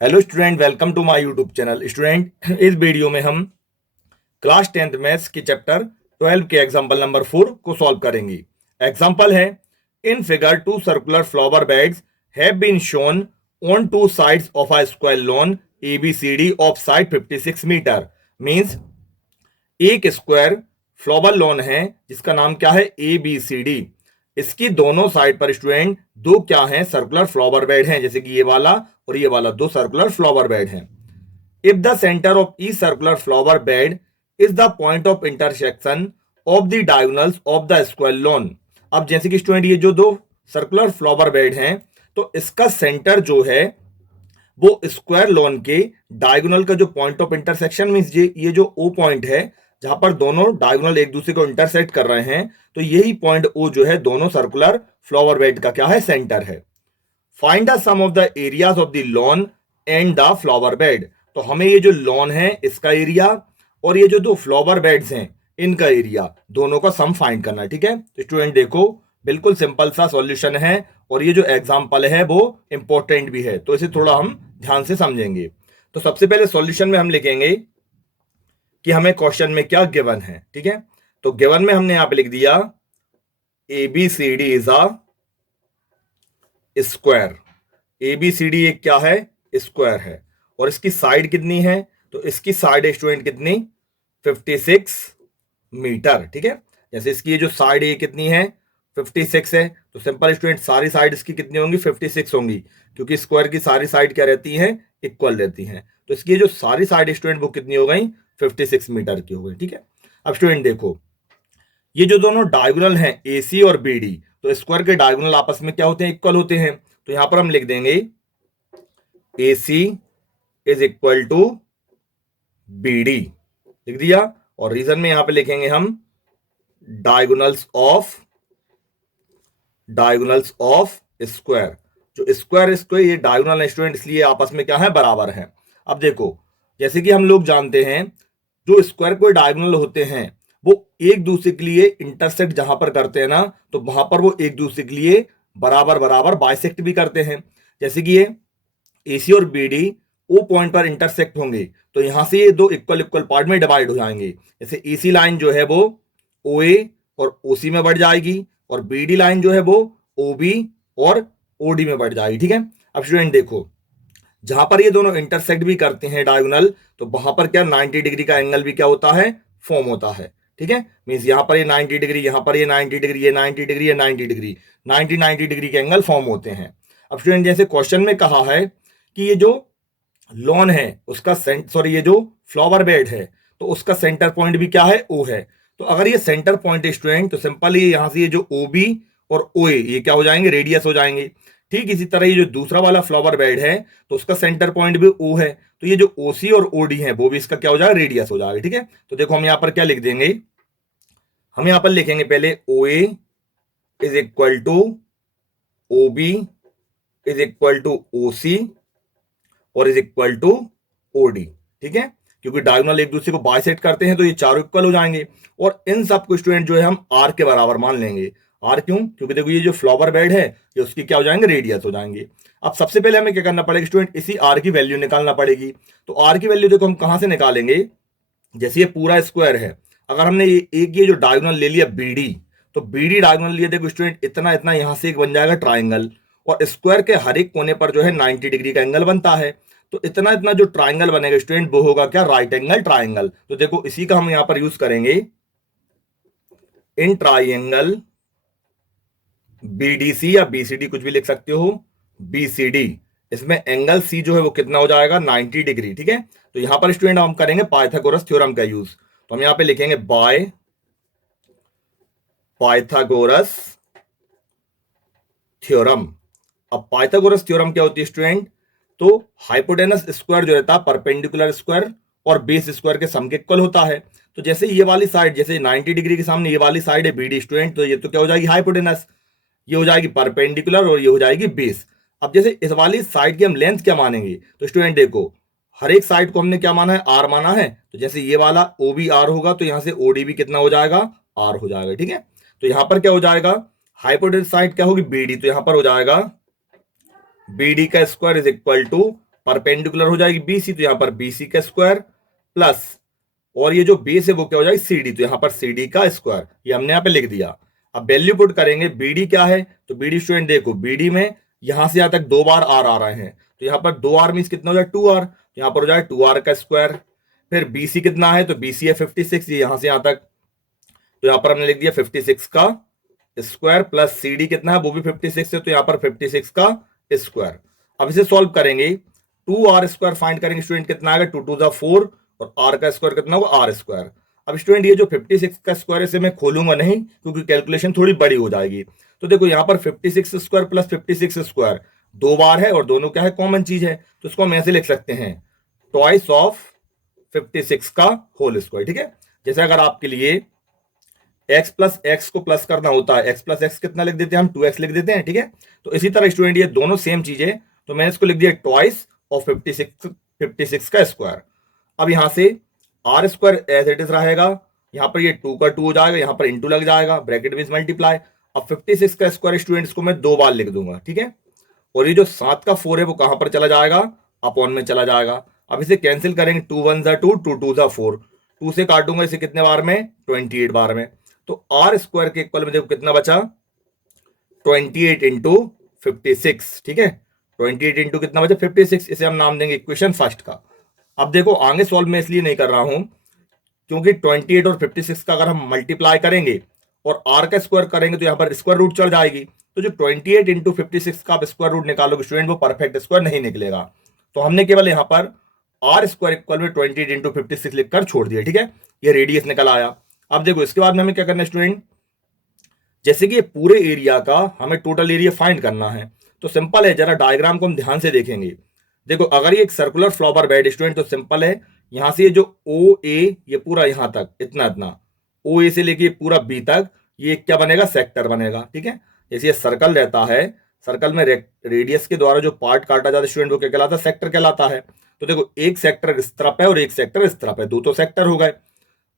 Hello student, welcome to my YouTube channel. Student, इस video में हम क्लास 10th मैथ्स के चैप्टर 12 के एग्जांपल नंबर 4 को सॉल्व करेंगे। एग्जांपल है, in figure two circular flower beds have been shown on two sides of a square lawn ABCD of side 56 metre. Means एक square flower lawn है जिसका नाम क्या है, ABCD। इसकी दोनों साइड पर स्टूडेंट दो क्या हैं, सर्कुलर फ्लावर बेड हैं, जैसे कि ये वाला और ये वाला दो सर्कुलर फ्लावर बेड हैं। If the centre of each circular flower bed is the point of intersection of the diagonals of the square lawn. अब जैसे कि स्टूडेंट ये जो दो सर्कुलर फ्लावर बेड हैं, तो इसका सेंटर जो है वो स्क्वायर लॉन के डायगोनल का जो पॉइंट ऑफ इंटरसेक्शन मींस ये जो ओ पॉइंट है जहां पर दोनों डायगोनल एक दूसरे को इंटरसेक्ट कर रहे हैं, तो यही पॉइंट ओ जो है दोनों सर्कुलर फ्लावर बेड का क्या है, सेंटर है। Find the sum of the areas of the lawn and the flower bed. तो हमें ये जो लॉन है इसका एरिया और ये जो दो फ्लावर बेड्स हैं इनका एरिया, दोनों का सम फाइंड करना है। ठीक है, तो स्टूडेंट देखो, बिल्कुल सिंपल सा सॉल्यूशन है और ये जो एग्जांपल है वो इंपॉर्टेंट भी है, तो इसे थोड़ा हम ध्यान से समझेंगे। तो सबसे पहले सॉल्यूशन में हम लिखेंगे कि हमें क्वेश्चन में क्या गिवन है। ठीक है, तो गिवन में हमने यहां पे लिख दिया ABCD is a square. ABCD एक क्या है, स्क्वायर है, और इसकी साइड कितनी है, तो इसकी साइड स्टूडेंट कितनी, 56 मीटर। ठीक है, जैसे इसकी ये जो साइड ये कितनी है, 56 है, तो सिंपल स्टूडेंट सारी साइड इसकी कितनी होंगी, 56 होंगी, क्योंकि स्क्वायर की सारी साइड क्या रहती हैं, इक्वल रहती हैं। तो इसकी ये जो सारी साइड स्टूडेंट वो कितनी हो गई, 56 मीटर की हो गई। ठीक है, अब स्टूडेंट देखो, ये जो दोनों डायगोनल हैं AC और BD, तो स्क्वायर के डायगोनल आपस में क्या होते हैं, इक्वल होते हैं। तो यहां पर हम लिख देंगे AC is equal to BD, लिख दिया। और रीजन में यहां पे लिखेंगे हम डायगोनल्स ऑफ स्क्वायर। जो स्क्वायर इसको ये डायगोनल स्टूडेंट इसलिए आपस में क्या है, बराबर है। अब देखो, जैसे कि हम लोग जानते हैं जो स्क्वायर कोई डायगोनल होते हैं वो एक दूसरे के लिए इंटरसेक्ट जहां पर करते हैं ना, तो वहां पर वो एक दूसरे के लिए बराबर बराबर बाइसेक्ट भी करते हैं। जैसे कि ये AC और BD ओ पॉइंट पर इंटरसेक्ट होंगे, तो यहां से ये दो इक्वल इक्वल पार्ट में डिवाइड हो जाएंगे। जैसे AC लाइन जो है वो OA और OC में बढ़ जाएगी, और BD लाइन जो है वो OB और OD में बढ़ जाएगी। ठीक है, अब स्टूडेंट देखो, जहां पर ये दोनों इंटरसेक्ट भी करते हैं डायगोनल, तो वहां पर क्या 90 डिग्री का एंगल भी क्या होता है, फॉर्म होता है। ठीक है, मींस यहां पर ये 90 डिग्री, यहां पर ये 90 डिग्री, ये 90 डिग्री, ये 90 डिग्री, 90 डिग्री के एंगल फॉर्म होते हैं। अब स्टूडेंट जैसे क्वेश्चन में कहा है कि ये जो लॉन है उसका सॉरी ये जो फ्लावर बेड है तो उसका सेंटर पॉइंट भी क्या है, O है। तो अगर ये सेंटर पॉइंट है स्टूडेंट, तो सिंपल ये यहां से ये जो OB और OA ये क्या हो जाएंगे, रेडियस हो जाएंगे। ठीक इसी तरह ये जो दूसरा वाला फ्लावर बेड है तो उसका सेंटर पॉइंट भी O है, तो ये जो OC और OD है वो भी इसका क्या हो जाएगा, रेडियस हो जाएगा। ठीक है, तो देखो हम यहां पर क्या लिख देंगे, हम यहां पर लिखेंगे पहले OA is equal to OB is equal to OC और इज इक्वल टू OD। ठीक है, क्योंकि डायगोनल एक दूसरे को बाइसेक्ट करते हैं तो ये चारों इक्वल हो जाएंगे, और इन सबको स्टूडेंट जो है हम R के बराबर मान लेंगे। R क्यों, क्योंकि देखो ये जो फ्लावर बेड है ये उसकी क्या हो जाएंगे, रेडियस हो जाएंगे। अब सबसे पहले हमें क्या करना पड़ेगा स्टूडेंट, इसी R की वैल्यू निकालना पड़ेगी। तो R की वैल्यू देखो हम कहां से निकालेंगे, जैसे ये पूरा स्क्वायर है, अगर हमने एक ये जो डायगोनल ले लिया BD, तो BD डायगोनल लिया, देखो स्टूडेंट इतना इतना यहां से एक बन जाएगा ट्राइंगल, और स्क्वायर के हर एक कोने पर जो है 90 डिग्री का एंगल बनता है। तो इतना इतना जो ट्राइंगल बनेगा स्टूडेंट वो होगा क्या, राइट एंगल ट्राइंगल। तो देखो इसी का हम यहां पर यूज करेंगे, इन ट्राइंगल BDC या BCD कुछ भी लिख सकते हो, BCD, इसमें एंगल C जो है वो कितना हो जाएगा, 90 डिग्री। ठीक है, तो यहां पर स्टूडेंट हम करेंगे पाइथागोरस थ्योरम का यूज। तो हम यहां पे लिखेंगे बाय पाइथागोरस थ्योरम। अब पाइथागोरस थ्योरम क्या होती है स्टूडेंट, तो हाइपोटेनस स्क्वायर जो रहता है परपेंडिकुलर स्क्वायर और बेस स्क्वायर के सम के इक्वल होता है। तो जैसे ये वाली साइड, जैसे 90 डिग्री के सामने ये वाली साइड है BD स्टूडेंट, तो ये तो क्या हो जाएगी, हाइपोटेनस, ये हो जाएगी परपेंडिकुलर और ये हो जाएगी बेस। अब जैसे इस वाली साइड की हम लेंथ क्या मानेंगे, तो स्टूडेंट देखो हर एक साइड को हमने क्या माना है, R माना है। तो जैसे ये वाला OB R होगा तो यहां से OD भी कितना हो जाएगा, R हो जाएगा। ठीक है, तो यहां पर क्या हो जाएगा, हाइपोटेनस साइड क्या होगी BD, तो यहां पर हो जाएगा BD का square is equal to perpendicular हो जाएगी बीसी, तो यहां पर बीसी का स्क्वायर प्लस, और ये जो बेस है वो क्या हो जाएगी सीडी, तो यहां पर सीडी का स्क्वायर, ये हमने यहां पे लिख दिया। अब वैल्यू पुट करेंगे, बीडी क्या है, तो बीडी स्टूडेंट देखो, बीडी में यहां से यहां तक 2 बार आर आ रहे हैं, तो यहां पर 2 आर मीन कितना हो जाए 2 आर, तो यहां पर हो जाए 2 आर का स्क्वायर। फिर बीसी कितना है, तो बीसी है 56, ये यहां से यहां तक, तो यहां पर हमने लिख दिया 56 का स्क्वायर प्लस सीडी कितना है, वो भी 56 है, तो यहां पर 56 का स्क्वायर। अब इसे सॉल्व करेंगे, 2 आर स्क्वायर फाइंड करेंगे स्टूडेंट, कितना आएगा 2 टू द 4, और आर का स्क्वायर कितना होगा आर स्क्वायर। अब स्टूडेंट ये जो 56 का स्क्वायर है इसे मैं खोलूंगा नहीं, क्योंकि कैलकुलेशन थोड़ी बड़ी हो जाएगी। तो देखो यहाँ पर 56 स्क्वायर प्लस 56 स्क्वायर 2 बार है, और दोनों क्या है कॉमन चीज है, तो इसको हम ऐसे लिख सकते हैं, ट्वाइस ऑफ 56 का होल स्क्वायर। ठीक है, जैसे अगर आपके लिए x प्लस एक्स को प्लस करना होता है, x प्लस एक्स कितना लिख देते हैं हम, 2x लिख देते हैं। ठीक है, तो इसी तरह स्टूडेंट ये दोनों सेम चीजें, तो मैंने इसको लिख दिया ट्वाइस ऑफ 56 का स्क्वायर। अब यहां से R square as it is रहेगा, यहां पर ये 2 का 2 हो जाएगा, यहां पर इंटू लग जाएगा, ब्रैकेट में मल्टीप्लाई। अब 56 का स्क्वायर स्टूडेंट इसको मैं 2 बार लिख दूंगा। ठीक है, और ये जो 7 का 4 है वो कहां पर चला जाएगा, अपॉन में चला जाएगा। अब इसे कैंसिल करेंगे, 2 1 जा 2, 2 2 जा 4, 2 से काटूंगा इसे कितने बार में, 28 बार में। तो आर स्क्वायर के इक्वल में देखो कितना बचा, 28 इंटू 56। ठीक है, 28 इंटू कितना बचा 56, इसे हम नाम देंगे इक्वेशन फर्स्ट का। अब देखो आगे सॉल्व में इसलिए नहीं कर रहा हूं क्योंकि 28 और 56 का अगर हम मल्टीप्लाई करेंगे और आर का स्क्वायर करेंगे तो यहां पर स्क्वायर रूट चढ़ जाएगी, तो जो 28 इंटू 56 का आप स्क्वायर रूट निकालोगे स्टूडेंट, वो परफेक्ट स्क्वायर नहीं निकलेगा। तो हमने केवल यहां पर आर स्क्वायर इक्वल में 28 इंटू 56 लिखकर छोड़ दिया। ठीक है, ये रेडियस निकल आया। अब देखो इसके बाद में हमें क्या करना है स्टूडेंट, जैसे कि ये पूरे एरिया का हमें टोटल एरिया फाइंड करना है, तो सिंपल है, जरा डायग्राम को हम ध्यान से देखेंगे। देखो अगर ये एक सर्कुलर फ्लावर बेड स्टूडेंट, तो सिंपल है, यहां से ये जो ओ ए ये पूरा यहां तक इतना इतना, ओ ए से लेके पूरा बी तक, ये क्या बनेगा सेक्टर बनेगा। ठीक है, जैसे ये सर्कल रहता है, सर्कल में रेडियस के द्वारा जो पार्ट काटा जाता है स्टूडेंट वो क्या कहलाता है, सेक्टर कहलाता है। तो देखो एक सेक्टर इस तरफ है और एक सेक्टर इस तरफ है, दो तो सेक्टर हो गए।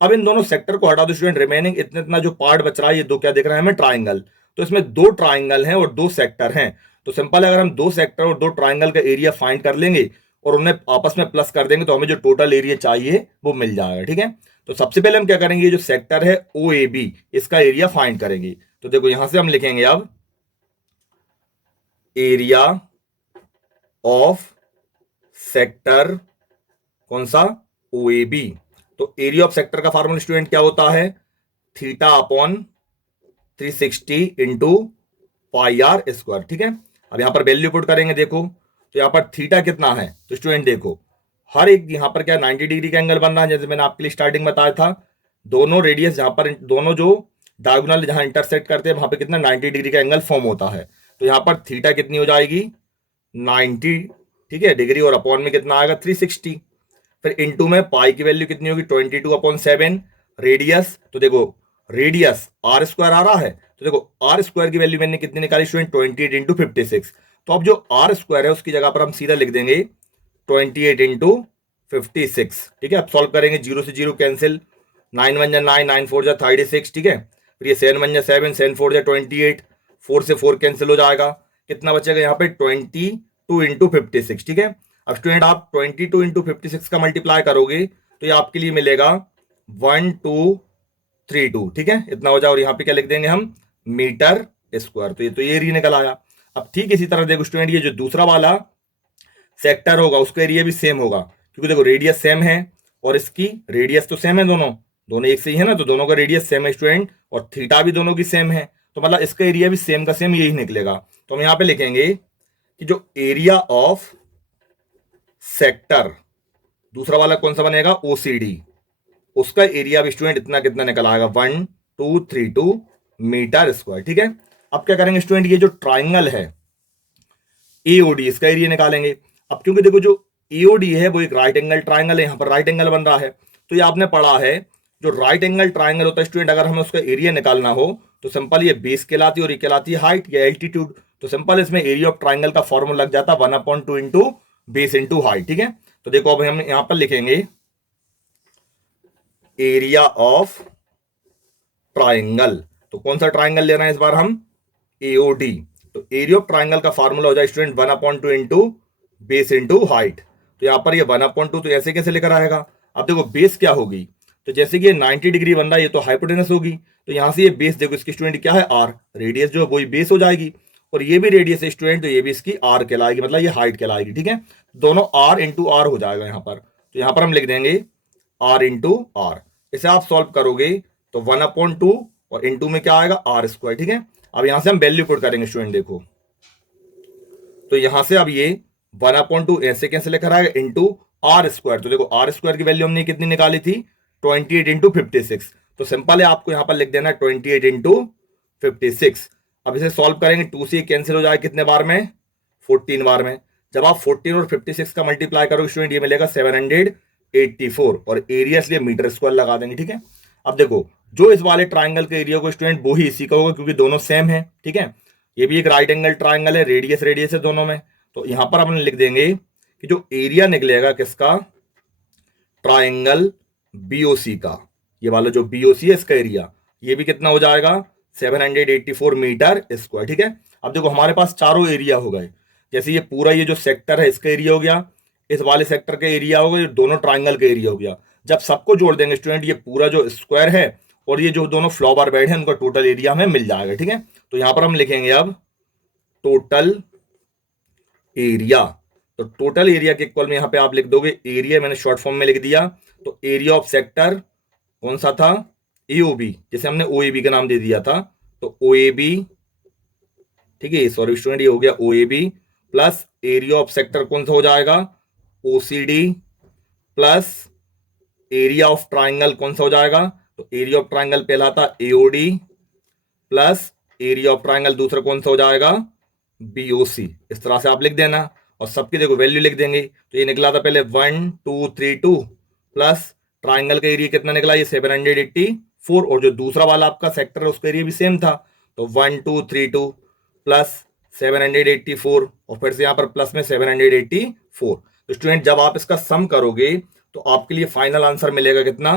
अब इन दोनों सेक्टर को हटा दो स्टूडेंट, रिमेनिंग इतना इतना जो पार्ट बच रहा है, ये दो क्या दिख रहा है हमें, ट्राइंगल। तो इसमें 2 ट्राइंगल हैं और 2 सेक्टर हैं, तो सिंपल है, अगर हम 2 सेक्टर और 2 ट्राइंगल का एरिया फाइंड कर लेंगे और उन्हें आपस में प्लस कर देंगे तो हमें जो टोटल एरिया चाहिए वो मिल जाएगा। ठीक है, तो सबसे पहले हम क्या करेंगे, ये जो सेक्टर है ओ ए बी, इसका एरिया फाइंड करेंगे। तो देखो यहां से हम लिखेंगे अब एरिया ऑफ सेक्टर कौन सा, ओ ए बी। तो एरिया ऑफ सेक्टर का फार्मूला स्टूडेंट क्या होता है, theta upon 360 into pi R square. ठीक है, अब यहां पर वैल्यू पुट करेंगे, देखो तो यहां पर थीटा कितना है, तो स्टूडेंट देखो हर एक यहां पर क्या 90 डिग्री का एंगल बन रहा है, जैसे मैंने आपके लिए स्टार्टिंग बताया था, दोनों रेडियस जहां पर, दोनों जो डायगोनल जहां इंटरसेक्ट करते हैं वहां पे कितना 90 डिग्री का एंगल फॉर्म होता है। तो यहां पर थीटा कितनी हो जाएगी 90, ठीक है, डिग्री, और अपॉन में कितना आएगा 360, फिर इंटू में पाई की वैल्यू कितनी होगी 22/7, रेडियस, तो देखो रेडियस आर स्क्वायर आ रहा है, तो देखो आर स्क्वायर की वैल्यू मैंने कितनी निकाली स्टूडेंट 28 इंटू 56। तो अब जो आर स्क्वायर है उसकी जगह पर हम सीधा लिख देंगे 28 इंटू 56। ठीक है, अब सॉल्व करेंगे, 0 से 0 कैंसिल, 9 1 जा 9, 9 4 जा 36। ठीक है, फिर ये 7 1 जा 7, 7 4 जा 28, 4 से 4 कैंसिल हो जाएगा, कितना बचेगा यहाँ पे 22 इंटू 56। ठीक है, अब स्टूडेंट आप 22 इंटू 56 का मल्टीप्लाई करोगे तो ये आपके लिए मिलेगा 1232। ठीक है, इतना हो जाए, और यहाँ पे क्या लिख देंगे हम, मीटर स्क्वायर। तो ये एरिया निकल आया। अब ठीक इसी तरह देखो स्टूडेंट, ये जो दूसरा वाला सेक्टर होगा उसका एरिया भी सेम होगा, क्योंकि देखो रेडियस सेम है और इसकी रेडियस तो सेम है, दोनों दोनों एक से ही है ना, तो दोनों का रेडियस सेम है स्टूडेंट, और थीटा भी दोनों की सेम है, तो मतलब इसका एरिया भी सेम का सेम यही निकलेगा। तो हम यहाँ पे लिखेंगे कि जो एरिया ऑफ सेक्टर दूसरा वाला कौन सा बनेगा, ओसीडी, उसका एरिया भी स्टूडेंट इतना कितना निकल आएगा 1232 मीटर स्क्वायर। ठीक है, अब क्या करेंगे स्टूडेंट, ये जो ट्राइंगल है एओडी, इसका एरिया निकालेंगे। अब क्योंकि देखो जो एओडी है वो एक राइट एंगल ट्राइंगल है, यहां पर राइट एंगल बन रहा है, तो ये आपने पढ़ा है जो राइट एंगल ट्राइंगल होता है स्टूडेंट, अगर हमें उसका एरिया निकालना हो तो सिंपल ये बेस कहलाती है और ये कहलाती है हाइट या एल्टीट्यूड। तो सिंपल इसमें एरिया ऑफ ट्राइंगल का फॉर्मूला लग जाता है 1/2 इंटू बेस इंटू हाइट। ठीक है, तो देखो अब हम यहां पर लिखेंगे एरिया ऑफ ट्राइंगल, तो कौन सा ट्राइंगल लेना है इस बार हम, एओडी। तो एरिया ऑफ ट्राइंगल का फॉर्मूला हो जाए student 1/2 into base into height. तो यहाँ पर ये 1/2 तो ऐसे कैसे लेकर आएगा। अब देखो बेस क्या होगी, तो जैसे कि ये 90 डिग्री बन रहा है, ये तो हाइपोटेनस होगी, तो यहाँ से ये बेस देखो इसकी स्टूडेंट क्या है आर, रेडियस जो है वही बेस हो जाएगी, और ये भी रेडियस है स्टूडेंट, तो ये भी इसकी आर कहलाएगी, मतलब ये हाइट कहलाएगी। ठीक है, दोनों आर इंटू आर हो जाएगा यहाँ पर। तो यहाँ पर हम लिख देंगे आर इंटू आर। इसे आप सॉल्व करोगे तो 1/2 और इंटू में क्या आएगा आर स्क्वायर। ठीक है, अब यहां से हम वैल्यू पुट करेंगे स्टूडेंट, देखो तो यहां से अब ये 1/2 ऐसे कैसे लेकर आएगा इंटू आर स्क्वायर। तो देखो आर स्क्वायर की वैल्यू हमने कितनी निकाली थी 28 इंटू 56, तो सिंपल है आपको यहां पर लिख देना 28 इंटू 56। अब इसे सॉल्व करेंगे, 2 से कैंसिल हो जाएगा कितने बार में 14 बार में। जब आप 14 और 56 का मल्टीप्लाई करोगे स्टूडेंट ये मिलेगा 784, और एरिया इसलिए मीटर स्क्वायर लगा देंगे। ठीक है, अब देखो जो इस वाले ट्राइंगल के एरिया को स्टूडेंट वो ही इसी का होगा क्योंकि दोनों सेम है। ठीक है, ये भी एक राइट एंगल ट्राइंगल है, रेडियस रेडियस है दोनों में, तो यहां पर अपन लिख देंगे कि जो एरिया निकलेगा किसका, ट्राइंगल बीओसी का, ये वाला जो बीओसी है इसका एरिया, ये भी कितना हो जाएगा 784 मीटर स्क्वायर। ठीक है, अब देखो हमारे पास चारों एरिया हो गए, जैसे ये पूरा ये जो सेक्टर है इसका एरिया हो गया, इस वाले सेक्टर का एरिया हो गया, दोनों ट्राइंगल का एरिया हो गया। जब सबको जोड़ देंगे स्टूडेंट ये पूरा जो स्क्वायर है और ये जो दोनों फ्लावर बेड है उनका टोटल एरिया हमें मिल जाएगा। ठीक है, तो यहां पर हम लिखेंगे अब टोटल एरिया, तो टोटल एरिया के इक्वल में यहां पे आप लिख दोगे एरिया, मैंने शॉर्ट फॉर्म में लिख दिया, तो एरिया ऑफ सेक्टर कौन सा था एओबी, जैसे हमने ओएबी का नाम दे दिया था, तो ओएबी। ठीक है, सॉरी स्टूडेंट ये हो गया OAB plus area of sector कौन सा हो जाएगा OCD plus area of triangle कौन सा हो जाएगा, तो एरिया ऑफ ट्राइंगल पहला था AOD plus area of triangle दूसरा कौन सा हो जाएगा बीओसी। इस तरह से आप लिख देना और सबकी देखो वैल्यू लिख देंगे, तो ये निकला था पहले 1232 प्लस ट्राइंगल का एरिया कितना निकला ये 784, और जो दूसरा वाला आपका सेक्टर है उसका एरिया भी सेम था, तो 1232 प्लस 784 और फिर से यहां पर प्लस में 784। तो स्टूडेंट जब आप इसका सम करोगे तो आपके लिए फाइनल आंसर मिलेगा कितना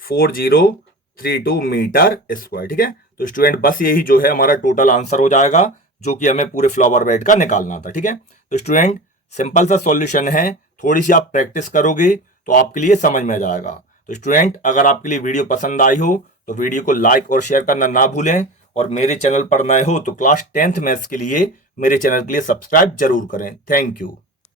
4032 मीटर स्क्वायर। ठीक है, तो स्टूडेंट बस यही जो है हमारा टोटल आंसर हो जाएगा जो कि हमें पूरे फ्लावर बेड का निकालना था। ठीक है, तो स्टूडेंट सिंपल सा सॉल्यूशन है, थोड़ी सी आप प्रैक्टिस करोगे तो आपके लिए समझ में आ जाएगा। तो स्टूडेंट अगर आपके लिए वीडियो पसंद आई हो तो वीडियो को लाइक और शेयर करना ना भूलें, और मेरे चैनल पर नए हो तो क्लास 10th मैथ्स के लिए मेरे चैनल के लिए सब्सक्राइब जरूर करें। Thank you.